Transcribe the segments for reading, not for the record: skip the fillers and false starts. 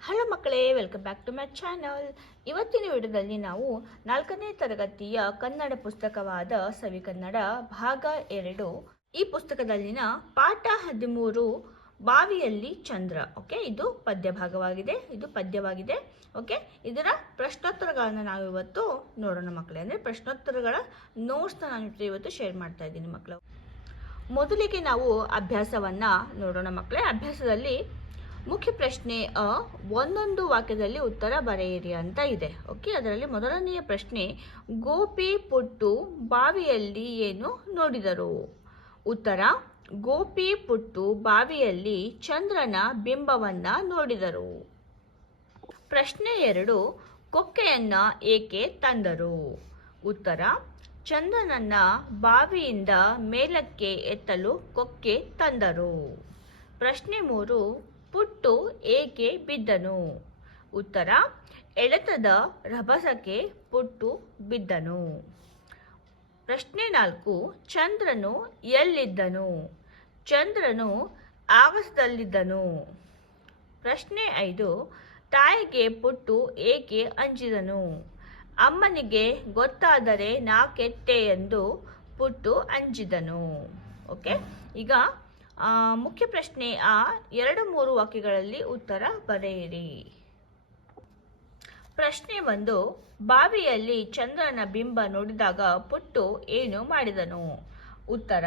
Hello ಮಕ್ಕಳೇ, welcome back to my channel. ಇವತ್ತಿನ ವಿಡಿಯೋದಲ್ಲಿ ನಾವು 4ನೇ ತರಗತಿಯ ಕನ್ನಡ ಪುಸ್ತಕವಾದ ಸವಿಕನ್ನಡ ಭಾಗ 2 ಈ ಪುಸ್ತಕದಲ್ಲಿನ ಪಾಠ 13 ಬಾವಿಯಲ್ಲಿ ಚಂದ್ರ. ಓಕೆ, ಇದು ಪದ್ಯವಾಗಿದೆ. ಓಕೆ, ಇದರ ಪ್ರಶ್ನೋತ್ತರಗಳನ್ನು ನಾವು ಇವತ್ತು ನೋಡೋಣ ಮಕ್ಕಳೇ. ಅಂದರೆ ಪ್ರಶ್ನೋತ್ತರಗಳ ನೋಟ್ಸ್ನ ನಾನು ಇವತ್ತು ಶೇರ್ ಮಾಡ್ತಾ ಇದ್ದೀನಿ ಮಕ್ಕಳು. ಮೊದಲಿಗೆ ನಾವು ಅಭ್ಯಾಸವನ್ನು ನೋಡೋಣ ಮಕ್ಕಳೇ. ಅಭ್ಯಾಸದಲ್ಲಿ ಮುಖ್ಯ ಪ್ರಶ್ನೆ ಒಂದೊಂದು ವಾಕ್ಯದಲ್ಲಿ ಉತ್ತರ ಬರೆಯಿರಿ ಅಂತ ಇದೆ. ಓಕೆ, ಅದರಲ್ಲಿ ಮೊದಲನೆಯ ಪ್ರಶ್ನೆ, ಗೋಪಿ ಪುಟ್ಟು ಬಾವಿಯಲ್ಲಿ ಏನು ನೋಡಿದರು? ಉತ್ತರ, ಗೋಪಿ ಪುಟ್ಟು ಬಾವಿಯಲ್ಲಿ ಚಂದ್ರನ ಬಿಂಬವನ್ನ ನೋಡಿದರು. ಪ್ರಶ್ನೆ 2, ಕೊಕ್ಕೆಯನ್ನ ಏಕೆ ತಂದರು? ಉತ್ತರ, ಚಂದ್ರನನ್ನ ಬಾವಿಯಿಂದ ಮೇಲಕ್ಕೆ ಎತ್ತಲು ಕೊಕ್ಕೆ ತಂದರು. ಪ್ರಶ್ನೆ 3, ಪುಟ್ಟು ಏಕೆ ಬಿದ್ದನು? ಉತ್ತರ, ಎಳೆತದ ರಭಸಕ್ಕೆ ಪುಟ್ಟು ಬಿದ್ದನು. ಪ್ರಶ್ನೆ 4, ಚಂದ್ರನು ಎಲ್ಲಿದ್ದನು? ಚಂದ್ರನು ಆಕಾಶದಲ್ಲಿದ್ದನು. ಪ್ರಶ್ನೆ 5, ತಾಯಿಗೆ ಪುಟ್ಟು ಏಕೆ ಅಂಜಿದನು? ಅಮ್ಮನಿಗೆ ಗೊತ್ತಾದರೆ ನಾ ಕೆಟ್ಟೆ ಎಂದು ಪುಟ್ಟು ಅಂಜಿದನು. ಓಕೆ, ಈಗ ಮುಖ್ಯ ಪ್ರಶ್ನೆ 2-3 ವಾಕ್ಯಗಳಲ್ಲಿ ಉತ್ತರ ಬರೆಯಿರಿ. ಪ್ರಶ್ನೆ 1, ಬಾವಿಯಲ್ಲಿ ಚಂದ್ರನ ಬಿಂಬ ನೋಡಿದಾಗ ಪುಟ್ಟು ಏನು ಮಾಡಿದನು? ಉತ್ತರ,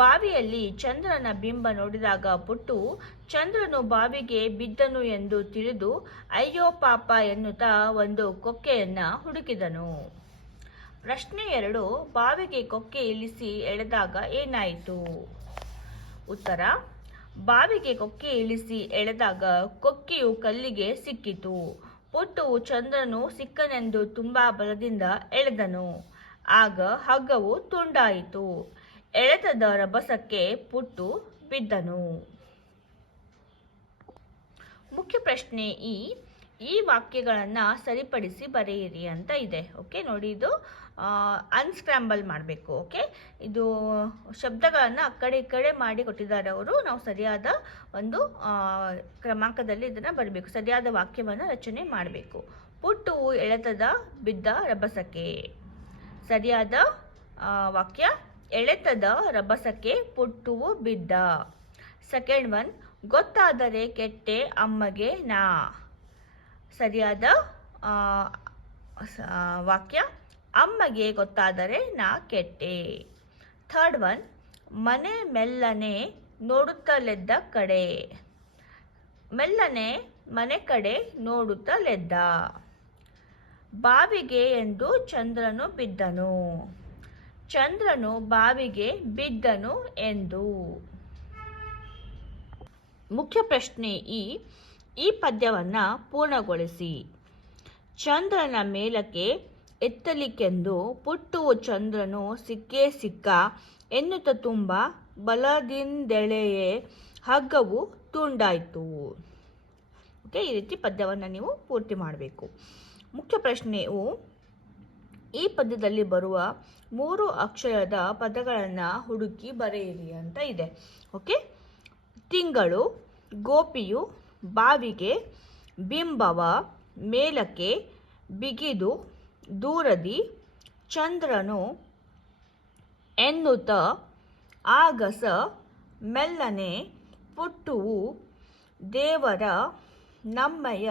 ಬಾವಿಯಲ್ಲಿ ಚಂದ್ರನ ಬಿಂಬ ನೋಡಿದಾಗ ಪುಟ್ಟು ಚಂದ್ರನು ಬಾವಿಗೆ ಬಿದ್ದನು ಎಂದು ತಿಳಿದು ಅಯ್ಯೋ ಪಾಪ ಎನ್ನುತ್ತಾ ಒಂದು ಕೊಕ್ಕೆಯನ್ನ ಹುಡುಕಿದನು. ಪ್ರಶ್ನೆ 2, ಬಾವಿಗೆ ಕೊಕ್ಕೆ ಇಳಿಸಿ ಎಳೆದಾಗ ಏನಾಯಿತು? ಉತ್ತರ, ಬಾವಿಗೆ ಕೊಕ್ಕೆ ಇಳಿಸಿ ಎಳೆದಾಗ ಕೊಕ್ಕೆಯು ಕಲ್ಲಿಗೆ ಸಿಕ್ಕಿತು. ಪುಟ್ಟು ಚಂದ್ರನು ಸಿಕ್ಕನೆಂದು ತುಂಬಾ ಬಲದಿಂದ ಎಳೆದನು. ಆಗ ಹಗ್ಗವು ತುಂಡಾಯಿತು. ಎಳೆತದ ರಭಸಕ್ಕೆ ಪುಟ್ಟು ಬಿದ್ದನು. ಮುಖ್ಯ ಪ್ರಶ್ನೆ ಈ ವಾಕ್ಯಗಳನ್ನು ಸರಿಪಡಿಸಿ ಬರೆಯಿರಿ ಅಂತ ಇದೆ. ಓಕೆ, ನೋಡಿ, ಇದು ಅನ್ಸ್ಕ್ರಾಂಬಲ್ ಮಾಡಬೇಕು. ಓಕೆ, ಇದು ಶಬ್ದಗಳನ್ನು ಆ ಕಡೆ ಈ ಕಡೆ ಮಾಡಿ ಕೊಟ್ಟಿದ್ದಾರೆ ಅವರು. ನಾವು ಸರಿಯಾದ ಒಂದು ಕ್ರಮಾಂಕದಲ್ಲಿ ಇದನ್ನು ಬರಬೇಕು. ಸರಿಯಾದ ವಾಕ್ಯವನ್ನು ರಚನೆ ಮಾಡಬೇಕು. ಪುಟ್ಟುವು ಎಳೆತದ ಬಿದ್ದ ರಭಸಕ್ಕೆ. ಸರಿಯಾದ ವಾಕ್ಯ, ಎಳೆತದ ರಭಸಕ್ಕೆ ಪುಟ್ಟುವು ಬಿದ್ದ. ಸೆಕೆಂಡ್ ಒನ್, ಗೊತ್ತಾದರೆ ಕೆಟ್ಟೆ ಅಮ್ಮಗೆ ನಾ. ಸರಿಯಾದ ವಾಕ್ಯ, ಅಮ್ಮಗೆ ಗೊತ್ತಾದರೆ ನಾ ಕೆಟ್ಟೆ. ಥರ್ಡ್ ಒನ್, ಮನೆ ಮೆಲ್ಲನೆ ನೋಡುತ್ತಲೆದ್ದ ಕಡೆ. ಮೆಲ್ಲನೆ ಮನೆ ಕಡೆ ನೋಡುತ್ತಲೆದ್ದ. ಬಾವಿಗೆ ಎಂದು ಚಂದ್ರನು ಬಿದ್ದನು. ಚಂದ್ರನು ಬಾವಿಗೆ ಬಿದ್ದನು ಎಂದು. ಮುಖ್ಯ ಪ್ರಶ್ನೆ ಈ ಪದ್ಯವನ್ನು ಪೂರ್ಣಗೊಳಿಸಿ. ಚಂದ್ರನ ಮೇಲಕ್ಕೆ ಎತ್ತಲಿಕ್ಕೆಂದು ಪುಟ್ಟುವು ಚಂದ್ರನು ಸಿಕ್ಕೇ ಸಿಕ್ಕ ಎನ್ನುತ್ತ ತುಂಬ ಬಲದಿಂದೆಳೆಯೇ ಹಗ್ಗವು ತುಂಡಾಯಿತು. ಓಕೆ, ಈ ರೀತಿ ಪದ್ಯವನ್ನು ನೀವು ಪೂರ್ತಿ ಮಾಡಬೇಕು. ಮುಖ್ಯ ಪ್ರಶ್ನೆಯು ಈ ಪದ್ಯದಲ್ಲಿ ಬರುವ 3 ಅಕ್ಷರದ ಪದಗಳನ್ನು ಹುಡುಕಿ ಬರೆಯಿರಿ ಅಂತ ಇದೆ. ಓಕೆ, ತಿಂಗಳು, ಗೋಪಿಯು ಬಾವಿಗೆ, ಬಿಂಬವ ಮೇಲಕ್ಕೆ, ಬಿಗಿದು ದೂರದಿ, ಚಂದ್ರನು ಎನ್ನುತ್ತ ಆಗಸ, ಮೆಲ್ಲನೆ, ಪುಟ್ಟುವು ದೇವರ ನಮ್ಮಯ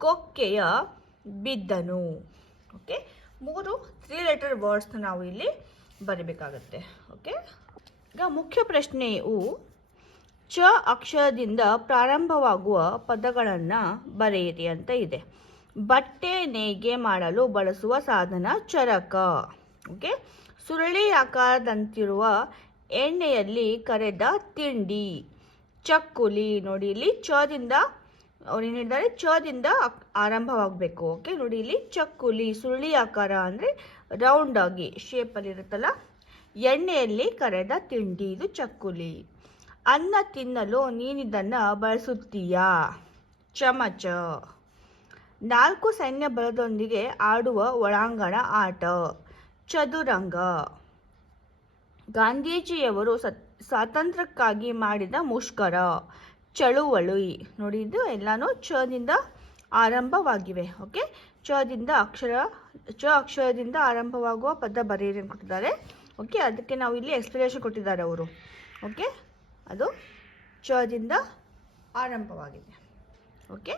ಕೊಕ್ಕೆಯ ಬಿದ್ದನು. ಓಕೆ, 3 3 ಲೆಟರ್ ವರ್ಡ್ಸ್ನ ನಾವು ಇಲ್ಲಿ ಬರಬೇಕಾಗತ್ತೆ. ಓಕೆ, ಈಗ ಮುಖ್ಯ ಪ್ರಶ್ನೆಯು ಚ ಅಕ್ಷರದಿಂದ ಪ್ರಾರಂಭವಾಗುವ ಪದಗಳನ್ನು ಬರೆಯಿರಿ ಅಂತ ಇದೆ. ಬಟ್ಟೆ ನೇಯ್ಗೆ ಮಾಡಲು ಬಳಸುವ ಸಾಧನ ಚರಕ. ಓಕೆ, ಸುರುಳಿ ಆಕಾರದಂತಿರುವ ಎಣ್ಣೆಯಲ್ಲಿ ಕರೆದ ತಿಂಡಿ ಚಕ್ಕುಲಿ. ನೋಡಿ, ಇಲ್ಲಿ ಚದಿಂದ ಅವ್ರು ಏನು ಹೇಳಿದ್ದಾರೆ, ಚದಿಂದ ಆರಂಭವಾಗಬೇಕು. ಓಕೆ, ನೋಡಿ, ಇಲ್ಲಿ ಚಕ್ಕುಲಿ, ಸುರುಳಿ ಆಕಾರ ಅಂದರೆ ರೌಂಡ್ ಆಗಿ ಶೇಪಲ್ಲಿ ಇರುತ್ತಲ್ಲ. ಎಣ್ಣೆಯಲ್ಲಿ ಕರೆದ ತಿಂಡಿ, ಇದು ಚಕ್ಕುಲಿ. ಅನ್ನ ತಿನ್ನಲು ನೀನಿದನ್ನು ಬಳಸುತ್ತೀಯಾ? ಚಮಚ. 4 ಸೈನ್ಯ ಬಲದೊಂದಿಗೆ ಆಡುವ ಒಳಾಂಗಣ ಆಟ ಚದುರಂಗ. ಗಾಂಧೀಜಿಯವರು ಸ್ವಾತಂತ್ರ್ಯಕ್ಕಾಗಿ ಮಾಡಿದ ಮುಷ್ಕರ ಚಳುವಳಿ. ನೋಡಿ ಇದು ಎಲ್ಲಾನು ಚದಿಂದ ಆರಂಭವಾಗಿವೆ. ಓಕೆ, ಚ ಅಕ್ಷರದಿಂದ ಆರಂಭವಾಗುವ ಪದ ಬರೆಯಿರಿ ಅಂತ ಕೊಟ್ಟಿದ್ದಾರೆ. ಓಕೆ, ಅದಕ್ಕೆ ನಾವು ಇಲ್ಲಿ ಎಕ್ಸ್ಪ್ಲನೇಷನ್ ಕೊಟ್ಟಿದ್ದಾರೆ ಅವರು. ಓಕೆ, ಅದು ಚದಿಂದ ಆರಂಭವಾಗಿದೆ. ಓಕೆ,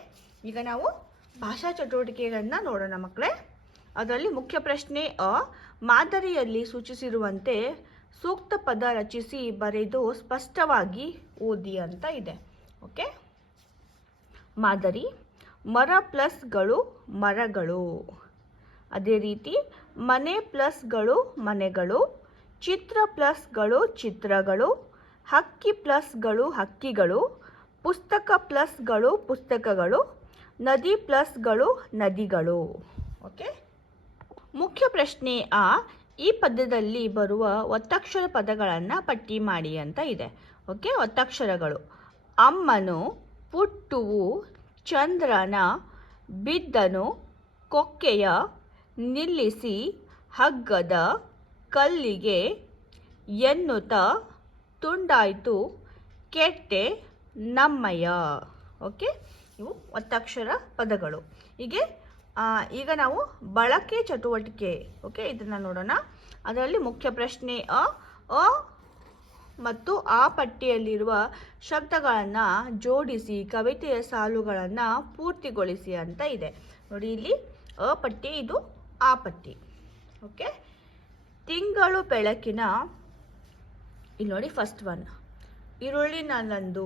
ಈಗ ನಾವು ಭಾಷಾ ಚಟುವಟಿಕೆಗಳನ್ನು ನೋಡೋಣ ಮಕ್ಕಳೇ. ಅದರಲ್ಲಿ ಮುಖ್ಯ ಪ್ರಶ್ನೆ ಮಾದರಿಯಲ್ಲಿ ಸೂಚಿಸಿರುವಂತೆ ಸೂಕ್ತ ಪದ ರಚಿಸಿ ಬರೆದು ಸ್ಪಷ್ಟವಾಗಿ ಓದಿ ಅಂತ ಇದೆ. ಓಕೆ, ಮಾದರಿ ಮರ ಪ್ಲಸ್ಗಳು ಮರಗಳು, ಅದೇ ರೀತಿ ಮನೆ ಪ್ಲಸ್ಗಳು ಮನೆಗಳು, ಚಿತ್ರ ಪ್ಲಸ್ಗಳು ಚಿತ್ರಗಳು, ಹಕ್ಕಿ ಪ್ಲಸ್ಗಳು ಹಕ್ಕಿಗಳು, ಪುಸ್ತಕ ಪ್ಲಸ್ಗಳು ಪುಸ್ತಕಗಳು, ನದಿ ಪ್ಲಸ್ಗಳು ನದಿಗಳು. ಓಕೆ, ಮುಖ್ಯ ಪ್ರಶ್ನೆ ಈ ಪದ್ಯದಲ್ಲಿ ಬರುವ ಒತ್ತಕ್ಷರ ಪದಗಳನ್ನು ಪಟ್ಟಿ ಮಾಡಿ ಅಂತ ಇದೆ. ಓಕೆ, ಒತ್ತಕ್ಷರಗಳು ಅಮ್ಮನು, ಪುಟ್ಟುವು, ಚಂದ್ರನ, ಬಿದ್ದನು, ಕೊಕ್ಕೆಯ, ನಿಲ್ಲಿಸಿ, ಹಗ್ಗದ, ಕಲ್ಲಿಗೆ, ಎನ್ನುತ್ತ, ತುಂಡಾಯ್ತು, ಕೆಟ್ಟೆ, ನಮ್ಮಯ್ಯ. ಓಕೆ, ಇವು ಒತ್ತಕ್ಷರ ಪದಗಳು. ಈಗ ನಾವು ಬಳಕೆ ಚಟುವಟಿಕೆ, ಓಕೆ, ಇದನ್ನು ನೋಡೋಣ. ಅದರಲ್ಲಿ ಮುಖ್ಯ ಪ್ರಶ್ನೆ ಅ ಮತ್ತು ಆ ಪಟ್ಟಿಯಲ್ಲಿರುವ ಶಬ್ದಗಳನ್ನು ಜೋಡಿಸಿ ಕವಿತೆಯ ಸಾಲುಗಳನ್ನು ಪೂರ್ತಿಗೊಳಿಸಿ ಅಂತ ಇದೆ. ನೋಡಿ ಇಲ್ಲಿ ಅ ಪಟ್ಟಿ, ಇದು ಆ ಪಟ್ಟಿ. ಓಕೆ, ತಿಂಗಳು ಬೆಳಕಿನ, ಇಲ್ಲಿ ನೋಡಿ ಫಸ್ಟ್ ಒನ್, ಇರುಳಿನಲ್ಲಂದು,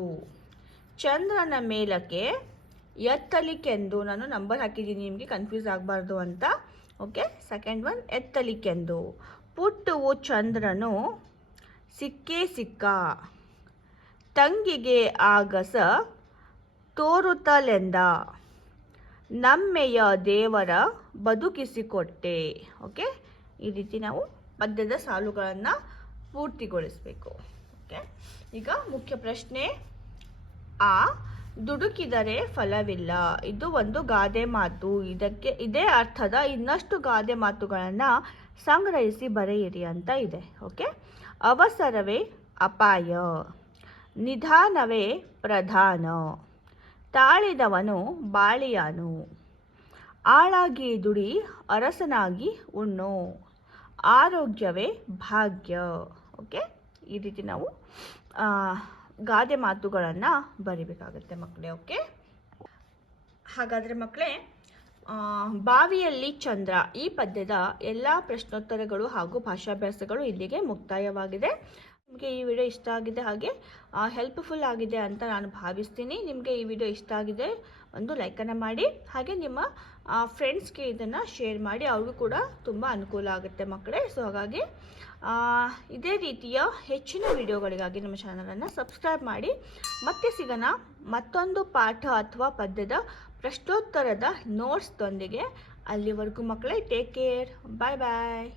ಚಂದ್ರನ ಮೇಲಕ್ಕೆ, ಎತ್ತಲಿಕೆಂದು, ನಾನು ನಂಬರ್ ಹಾಕಿದ್ದೀನಿ ನಿಮಗೆ ಕನ್ಫ್ಯೂಸ್ ಆಗಬಾರ್ದು ಅಂತ. ಓಕೆ, ಸೆಕೆಂಡ್ ಒನ್ ಎತ್ತಲಿಕೆಂದು, ಪುಟ್ಟುವು ಚಂದ್ರನು, ಸಿಕ್ಕೇ ಸಿಕ್ಕ, ತಂಗಿಗೆ ಆಗಸ ತೋರುತ್ತಲೆಂದ, ನಮ್ಮೆಯ ದೇವರ ಬದುಕಿಸಿಕೊಟ್ಟೆ. ಓಕೆ, ಈ ರೀತಿ ನಾವು ಪದ್ಯದ ಸಾಲುಗಳನ್ನು ಪೂರ್ತಿಗೊಳಿಸಬೇಕು. ಓಕೆ, ಈಗ ಮುಖ್ಯ ಪ್ರಶ್ನೆ ದುಡುಕಿದರೆ ಫಲವಿಲ್ಲ. ಇದು ಒಂದು ಗಾದೆ ಮಾತು. ಇದೇ ಅರ್ಥದ ಇನ್ನಷ್ಟು ಗಾದೆ ಮಾತುಗಳನ್ನು ಸಂಗ್ರಹಿಸಿ ಬರೆಯಿರಿ ಅಂತ ಇದೆ. ಓಕೆ, ಅವಸರವೇ ಅಪಾಯ, ನಿಧಾನವೇ ಪ್ರಧಾನ, ತಾಳಿದವನು ಬಾಳಿಯಾನು, ಆಳಾಗಿ ದುಡಿ ಅರಸನಾಗಿ ಉಣ್ಣು, ಆರೋಗ್ಯವೇ ಭಾಗ್ಯ. ಓಕೆ, ಈ ರೀತಿ ನಾವು ಗಾದೆ ಮಾತುಗಳನ್ನು ಬರಿಬೇಕಾಗುತ್ತೆ ಮಕ್ಕಳೇ. ಓಕೆ, ಹಾಗಾದರೆ ಮಕ್ಕಳೇ, ಬಾವಿಯಲ್ಲಿ ಚಂದ್ರ ಈ ಪದ್ಯದ ಎಲ್ಲ ಪ್ರಶ್ನೋತ್ತರಗಳು ಹಾಗೂ ಭಾಷಾಭ್ಯಾಸಗಳು ಇಲ್ಲಿಗೆ ಮುಕ್ತಾಯವಾಗಿದೆ. ನಿಮಗೆ ಈ ವಿಡಿಯೋ ಇಷ್ಟ ಆಗಿದೆ, ಹಾಗೆ ಹೆಲ್ಪ್ಫುಲ್ ಆಗಿದೆ ಅಂತ ನಾನು ಭಾವಿಸ್ತೀನಿ. ನಿಮಗೆ ಈ ವಿಡಿಯೋ ಇಷ್ಟ ಆಗಿದೆ ಒಂದು ಲೈಕನ್ನು ಮಾಡಿ, ಹಾಗೆ ನಿಮ್ಮ ಫ್ರೆಂಡ್ಸ್ಗೆ ಇದನ್ನು ಶೇರ್ ಮಾಡಿ, ಅವ್ರಿಗೂ ಕೂಡ ತುಂಬ ಅನುಕೂಲ ಆಗುತ್ತೆ ಮಕ್ಕಳೇ. ಸೊ ಹಾಗಾಗಿ ಇದೇ ರೀತಿಯ ಹೆಚ್ಚಿನ ವಿಡಿಯೋಗಳಿಗಾಗಿ ನಮ್ಮ ಚಾನಲನ್ನು ಸಬ್ಸ್ಕ್ರೈಬ್ ಮಾಡಿ. ಮತ್ತೆ ಸಿಗೋಣ ಮತ್ತೊಂದು ಪಾಠ ಅಥವಾ ಪದ್ಯದ ಪ್ರಶ್ನೋತ್ತರದ ನೋಟ್ಸ್ದೊಂದಿಗೆ. ಅಲ್ಲಿವರೆಗೂ ಮಕ್ಕಳೇ ಟೇಕ್ ಕೇರ್, ಬಾಯ್ ಬಾಯ್.